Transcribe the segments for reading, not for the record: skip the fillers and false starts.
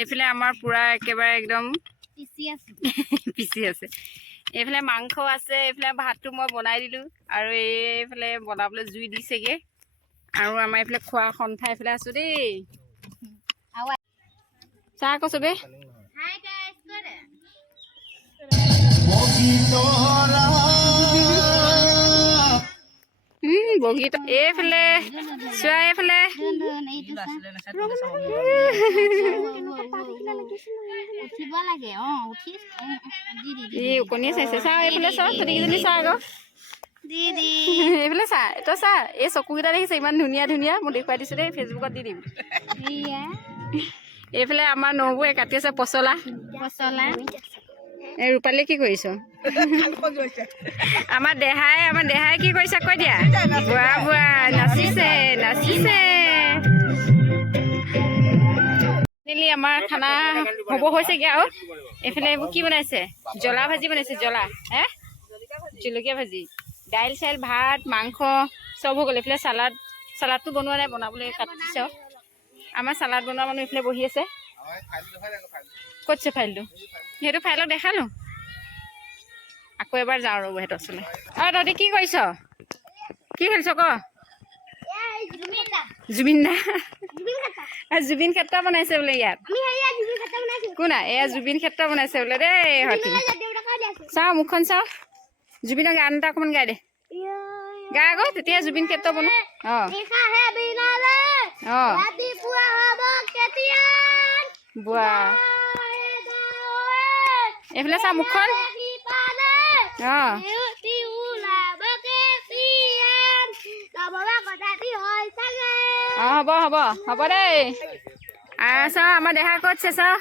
এইফালে আমাৰ পুৰা একেবাৰে একদম পিচি আছে। এইফালে মাংস আছে, এইফালে ভাতটো মই বনাই দিলোঁ আৰু এইফালে বনাবলৈ জুই দিছেগৈ। আৰু আমাৰ এইফালে খোৱা সন্থা এইফালে আছোঁ দেই। চাহ আকৌ চবে বগীত এইফালে চোৱা, এইফালে কণীয়ে চাইছে। চা এইফালে চা, চুটিকেইজনী চা আকৌ এইফালে চা, তই চা এই চকুকেইটা দেখিছে ইমান ধুনীয়া ধুনীয়া। মই দেখুৱাই দিছোঁ দেই, ফেচবুকত দি দিম। এইফালে আমাৰ নবৌৱে কাটি আছে পচলা। এই ৰূপালীয়ে কি কৰিছ? আমাৰ দেহাই কি কৰিছে কৈ দিয়া। বুঢ়া বুঢ়া নাচিছে। আমাৰ খানা হ'ব হৈছেগে আৰু। এইফালে এইবোৰ কি বনাইছে? জ্বলা ভাজি বনাইছে। জলকীয়া ভাজি, দাইল চাইল, ভাত, মাংস চব হৈ গ'ল। এইফালে চালাডটো বনোৱা নাই, বনাবলৈ কাটিছে আৰু। আমাৰ চালাড বনোৱা মানুহ এইফালে বহি আছে। ক'তছে ফাইলটো? সেইটো ফাইলক দেখালোঁ। আকৌ এবাৰ যাওঁ ৰ'ব সেইটো ওচৰলৈ। তহঁতি কি কৰিছ? কি খেলিছ ক? জুবিন ক্ষেত্ৰ বনাইছে বোলে ইয়াত। কোন এয়া জুবিন ক্ষেত্ৰ বনাইছে বোলে দেই। সিহঁতি চাওঁ, মুখখন চাওঁ। জুবিনৰ গান এটা অকণমান গাই দে। গা আকৌ, তেতিয়া জুবিন ক্ষেত্ৰ বনাই। বোৱা এইফালে চা মুখখন। হ'ব দেই। চাওঁ আমাৰ দেহা ক'তছে চাওঁ।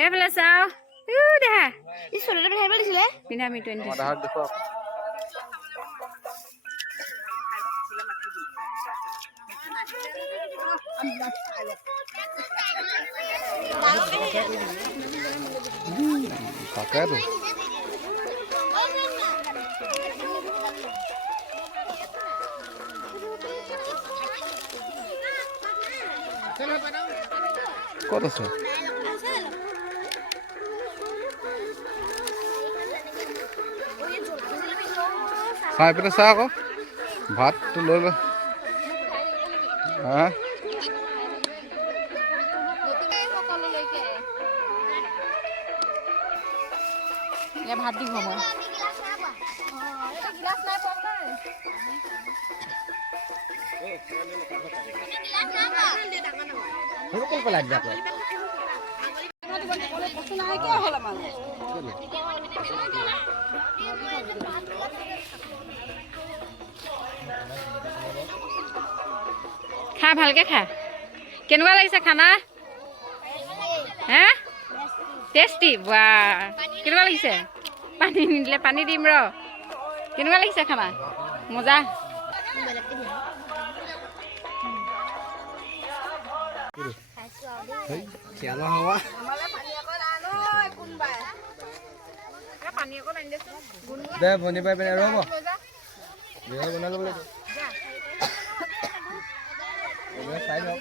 এইফালে চাওঁ দেহা পিন্ধামি তাকেতো ক'ত আছে? চাই পেলাই চা আকৌ, ভাতটো লৈ ল। ভাত দি হ'ব। খা ভালকে খা। কেনেকুৱা লাগিছে খানা? টেষ্টি। বা কেনেকুৱা লাগিছে? পানী নিদিলে পানী দিম ৰ। কেনেকুৱা লাগিছে খানা? মজা। দে বনি পাই পিনে ৰ'ব বনাই ল'ব লাগিব। চাই লওক।